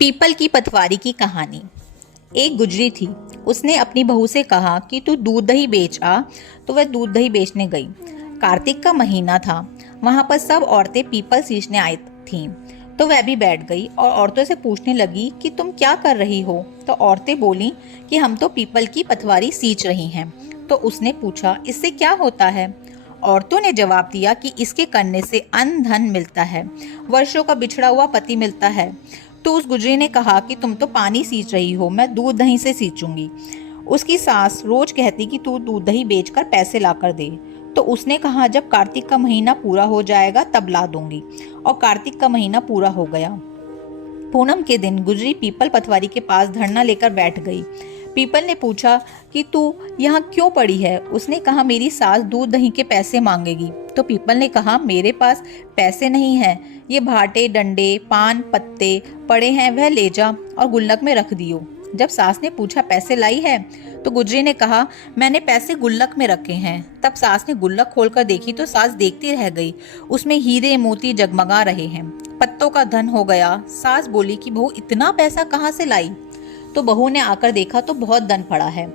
People की पटवारी की कहानी। एक गुजरी थी। उसने अपनी बहू से कहा कि तू दूध दही बेच आ। तो वह दूध दही बेचने गई। कार्तिक का महीना था। वहां पर सब औरतें पीपल सींचने आई थीं। तो वह भी बैठ गई और औरतों से पूछने लगी कि तुम क्या कर रही हो। तो औरतें बोलीं कि हम तो पीपल की पटवारी सींच रही हैं। तो उसने पूछा, इससे क्या होता है। औरतों ने जवाब दिया कि इसके करने से अन्न धन मिलता है, वर्षों का बिछड़ा हुआ पति मिलता है। तो उस गुजरी ने कहा कि तुम तो पानी सींच रही हो, मैं दूध दही से सींचूंगी। उसकी सास रोज कहती कि तू दूध दही बेचकर पैसे ला कर दे। तो उसने कहा, जब कार्तिक का महीना पूरा हो जाएगा तब ला दूंगी। और कार्तिक का महीना पूरा हो गया। पूनम के दिन गुजरी पीपल पटवारी के पास धरना लेकर बैठ गई। पीपल ने पूछा कि तू यहाँ क्यों पड़ी है। उसने कहा, मेरी सास दूध दही के पैसे मांगेगी। तो पीपल ने कहा, मेरे पास पैसे नहीं हैं, ये भाटे डंडे पान पत्ते पड़े हैं, वह ले जा और गुल्लक में रख दियो। जब सास ने पूछा, पैसे लाई है। तो गुजरी ने कहा, मैंने पैसे गुल्लक में रखे हैं। तब सास ने गुल्लक खोलकर देखी तो सास देखती रह गई। उसमें हीरे मोती जगमगा रहे हैं, पत्तों का धन हो गया। सास बोली कि बहू इतना पैसा कहाँ से लाई। तो बहू ने आकर देखा तो बहुत धन पड़ा है।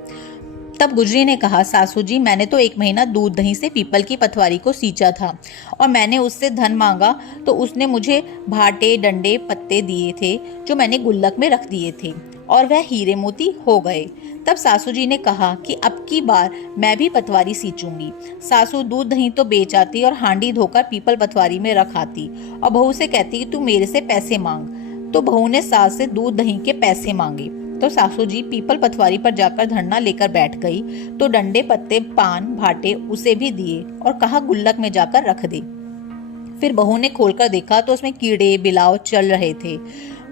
तब गुजरी ने कहा, सासू जी, मैंने तो एक महीना दूध दही से पीपल की पटवारी को सींचा था और मैंने उससे धन मांगा तो उसने मुझे भाटे डंडे पत्ते दिए थे जो मैंने गुल्लक में रख दिए थे और वह हीरे मोती हो गए। तब सासू जी ने कहा कि अब की बार मैं भी पटवारी सींचूंगी। सासू दूध दही तो बेच आती और हांडी धोकर पीपल पटवारी में रख आती और बहू से कहती कि तू मेरे से पैसे मांग। तो बहू ने सास से दूध दही के पैसे मांगे। तो सासू जी पीपल पटवारी पर जाकर धरना लेकर बैठ गई। तो डंडे पत्ते पान भाटे उसे भी दिए और कहा, गुल्लक में जाकर रख दे। फिर बहू ने खोलकर देखा तो उसमें कीड़े बिलाव चल रहे थे।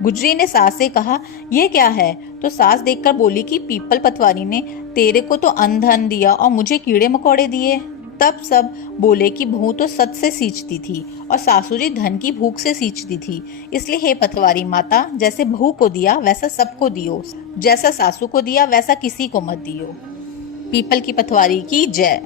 गुजरी ने सास से कहा, यह क्या है। तो सास देखकर बोली कि पीपल पटवारी ने तेरे को तो अन्न धन दिया और मुझे कीड़े मकोड़े दिए। तब सब बोले कि बहू तो सच से सींचती थी और सासू जी धन की भूख से सींचती थी। इसलिए हे पटवारी माता, जैसे बहू को दिया वैसा सबको दियो, जैसा सासू को दिया वैसा किसी को मत दियो। पीपल की पटवारी की जय।